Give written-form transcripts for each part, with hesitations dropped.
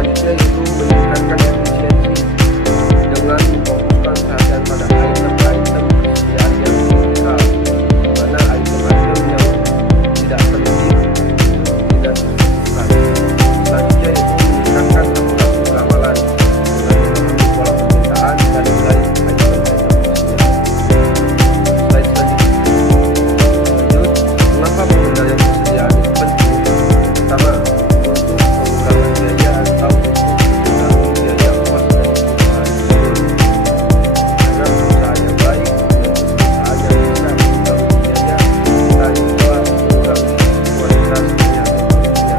Selanjutnya yaitu meningkatkan efisiensi dengan memfokuskan perhatian pada item-item persediaan yang kritikal, di mana item-item yang tidak penting itu tidak dibutuhkan. Selanjutnya yaitu meningkatkan akurasi ramalan dengan memahami pola permintaan dan nilai item-item tersebut. Slide selanjutnya. Lanjut, mengapa pengendalian persediaan itu penting? Pertama, untuk pengurangan biaya atau untuk mengurangi biaya kos dan perusahaan tersebut. Karena perusahaan yang baik yaitu perusahaan yang bisa mengurangi biaya dan juga mengurangi kualitas minyak produknya.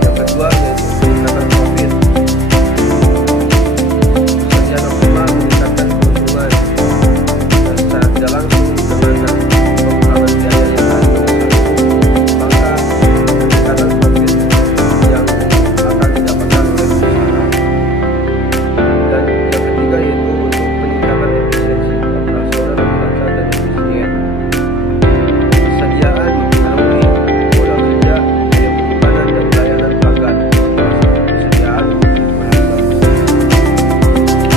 Yang kedua yaitu peningkatan profit. Persediaan optimal meningkatkan keuntungan dan secara tidak langsung dengan pengurangan biaya yang ada maka peningkatan profit yang akan didapatkan oleh perusahaan. Dan yang ketiga yaitu untuk peningkatan efisiensi operasional data dan efisien. Persediaan memenuhi modal kerja, biaya penyimpanan dan layanan pelanggan. Persediaan menghemat.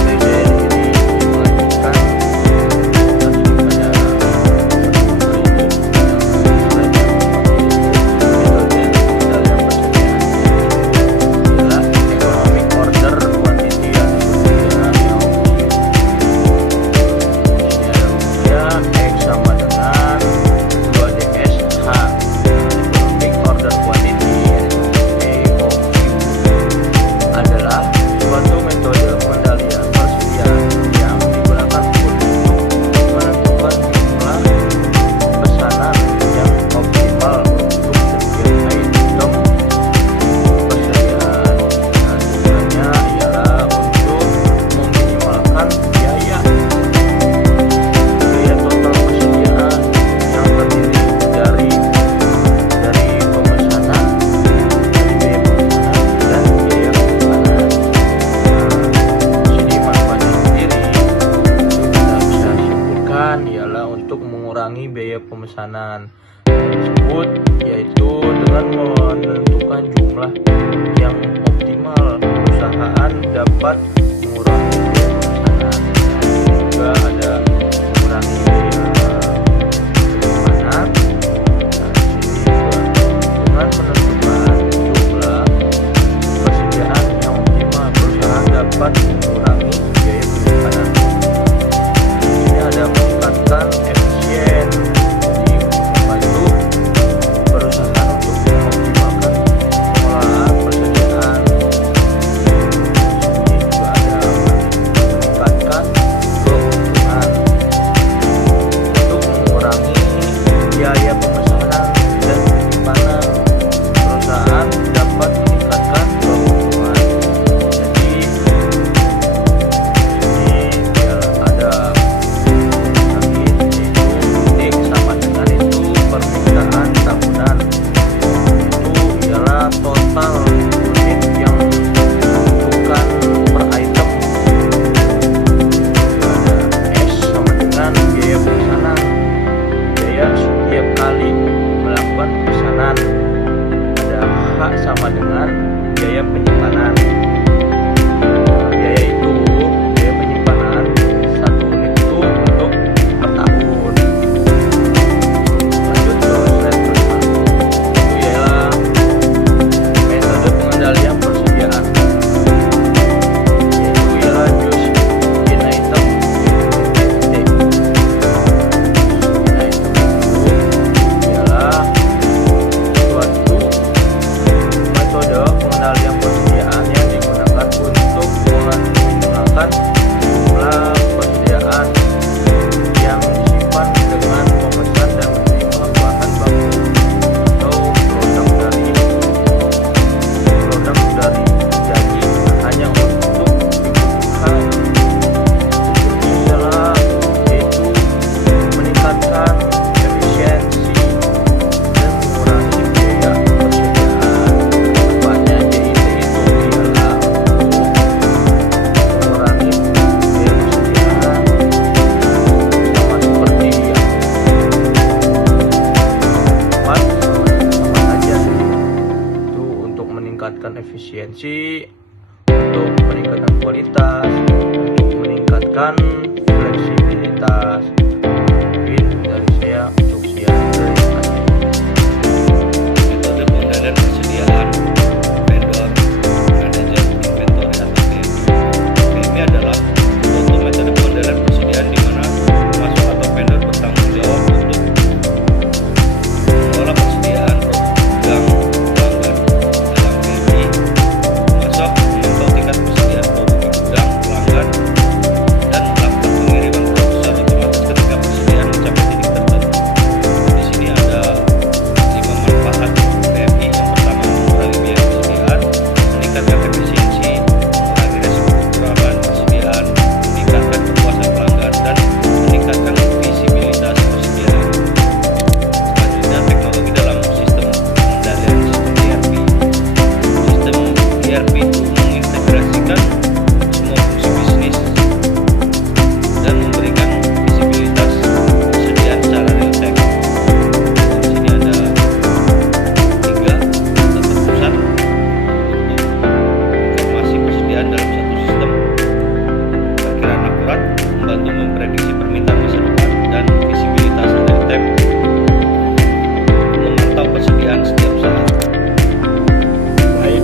PDN ini melanjutkan pada adalah economic order quantity X sama dengan 2DSH. Economic order quantity EOQ adalah suatu metode pengendalian persediaan yang digunakan untuk menentukan jumlah pesanan yang optimal untuk setiap item persediaan. Tujuannya ialah untuk meminimalkan biaya total persediaan yang terdiri dari pemesanan, biaya pemesanan dan biaya penyimpanan. Jadi manfaatnya sendiri itu kita bisa simpulkan ialah untuk mengurangi biaya pemesanan tersebut, yaitu dengan menentukan jumlah yang optimal perusahaan dapat mengurangi biaya pemesanan. Juga ada mengurangi biaya penyimpanan. Di sini juga dengan menentukan jumlah persediaan yang optimal perusahaan dapat mengurangi biaya penyimpanan. Di sini ada meningkatkan efisien, jadi membantu perusahaan untuk mengoptimalkan pengelolaan persediaan. Di sini juga ada meningkatkan efisiensi, untuk meningkatkan kualitas, untuk meningkatkan fleksibilitas. Mungkin dari saya untuk siang. Terima kasih. Metode pengendalian persediaan vendor manager inventory atau PMI. PMI adalah suatu metode pengendalian persediaan di mana pemasok atau vendor bertanggung jawab untuk mengelola persediaan produk gudang pelanggan. Dalam PMI, pemasok memantau tingkat persediaan produk di gudang pelanggan dan melakukan pengiriman produk secara otomatis ketika persediaan mencapai titik tertentu. Di sini ada 5 manfaat PMI. Yang pertama, mengurangi biaya persediaan, meningkatkan efisiensi, mengurangi resiko kekurangan persediaan, meningkatkan kepuasan pelanggan, dan meningkatkan visibilitas persediaan. Selanjutnya, teknologi dalam sistem pengendalian sistem ERP. Sistem ERP itu mengintegrasikan semua fungsi bisnis dan memberikan visibilitas persediaan secara real time. Di sini ada 3 pusat untuk informasi persediaan dalam satu sistem. Perkiraan akurat membantu memprediksi permintaan masa depan, dan visibilitas real time memantau persediaan setiap saat. Baik,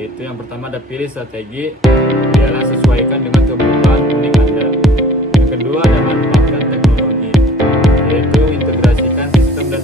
yaitu yang pertama ada pilih strategi, ialah sesuaikan dengan kebutuhan unik Anda. Yang kedua ada manfaatkan teknologi, yaitu integrasikan sistem dan